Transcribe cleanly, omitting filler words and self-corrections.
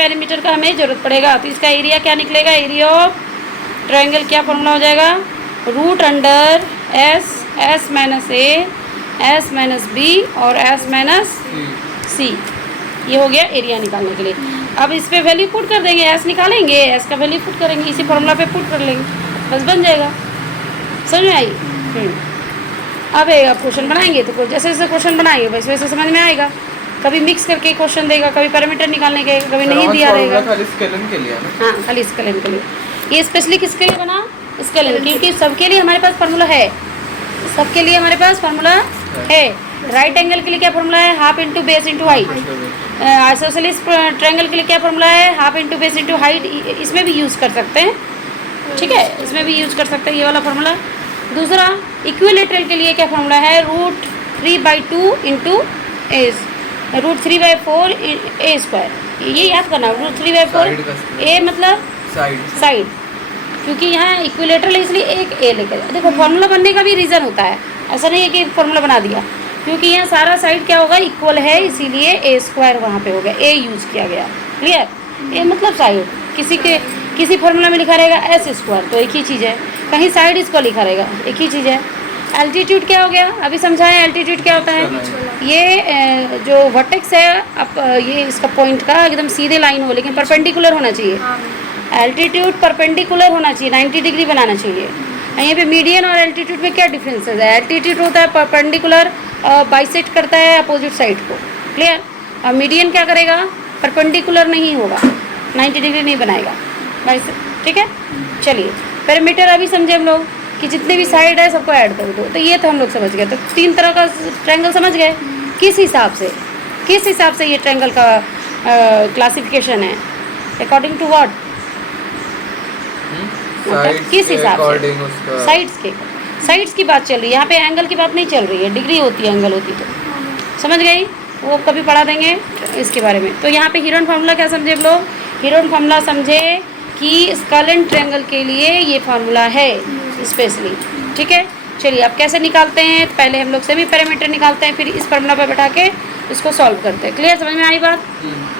Perimeter का हमें ज़रूरत पड़ेगा। तो इसका एरिया क्या निकलेगा, एरिया ऑफ ट्रायंगल क्या फॉर्मूला हो जाएगा, रूट अंडर एस माइनस ए, एस माइनस बी और एस माइनस सी। ये हो गया एरिया निकालने के लिए। अब इस पे वैल्यू पुट कर देंगे, एस निकालेंगे, एस का वैल्यू पुट करेंगे, इसी फॉर्मूला पे पुट कर लेंगे, बस बन जाएगा। समझ में आई? अब आप क्वेश्चन बनाएंगे तो जैसे जैसे क्वेश्चन बनाएंगे वैसे वैसे समझ में आएगा। कभी मिक्स करके क्वेश्चन देगा, कभी पैरामीटर निकालने के, कभी नहीं दिया रहेगा। खाली स्केलिंग के लिए ना? हाँ, खाली स्केलिंग के लिए। ये स्पेशली किसके लिए बना, स्केलिंग, क्योंकि सबके लिए हमारे पास फार्मूला है, सबके लिए हमारे पास फार्मूला है। राइट एंगल के लिए क्या फार्मूला है, half into base into height. Isosceles triangle के लिए क्या फार्मूला है, half into base into height. इसमें भी यूज़ कर सकते हैं, ठीक है, इसमें भी यूज़ कर सकते हैं ये वाला फार्मूला। दूसरा इक्विलेटरल के लिए क्या फार्मूला है, रूट 3/2 इंटू एस, रूट 3/4 ए स्क्वायर। ये याद करना, रूट 3/4 ए मतलब साइड, क्योंकि यहाँ इक्विलेटरल है इसलिए एक ए लेकर। देखो फार्मूला बनने का भी रीज़न होता है, ऐसा नहीं है कि फार्मूला बना दिया, क्योंकि यहाँ सारा साइड क्या होगा, इक्वल है, इसीलिए ए स्क्वायर वहाँ पे हो गया, ए यूज़ किया गया। क्लियर? ए मतलब साइड, किसी फार्मूला में लिखा रहेगा एस स्क्वायर तो एक ही चीज़ है, कहीं साइड इसको लिखा रहेगा एक ही चीज़ है। एल्टीट्यूड क्या हो गया, अभी समझाएं एल्टीट्यूड क्या होता है। ये जो वर्टेक्स है, अब ये इसका पॉइंट का एकदम सीधे लाइन हो, लेकिन परपेंडिकुलर होना चाहिए। एल्टीट्यूड परपेंडिकुलर होना चाहिए, 90 डिग्री बनाना चाहिए। यहाँ पे मीडियन और एल्टीट्यूड में क्या डिफरेंस है, एल्टीट्यूड होता है परपेंडिकुलर, बाइसेक्ट करता है अपोजिट साइड को। क्लियर? और मीडियन क्या करेगा, परपेंडिकुलर नहीं होगा, 90 डिग्री नहीं बनाएगा, बाइसेक्ट। ठीक है, चलिए पेरीमीटर अभी समझे हम लोग कि जितने भी साइड है सबको ऐड कर दो, तो ये तो हम लोग समझ गए। तो 3 तरह का ट्रायंगल समझ गए, किस हिसाब से ये ट्रायंगल का क्लासिफिकेशन है, अकॉर्डिंग टू व्हाट, किस हिसाब से, साइड्स की बात चल रही है यहाँ पे, एंगल की बात नहीं चल रही है, डिग्री होती है, एंगल होती तो समझ गई, वो कभी पढ़ा देंगे इसके बारे में। तो यहाँ पे हीरोन फार्मूला क्या समझे हम लोग, हीरोन फार्मूला समझे कि स्केलेन ट्रायंगल के लिए ये फार्मूला है स्पेशली। ठीक है, चलिए अब कैसे निकालते हैं, पहले हम लोग सेमी पैरामीटर निकालते हैं, फिर इस फार्मूला पर बैठा के इसको सॉल्व करते हैं। क्लियर, समझ में आई बात?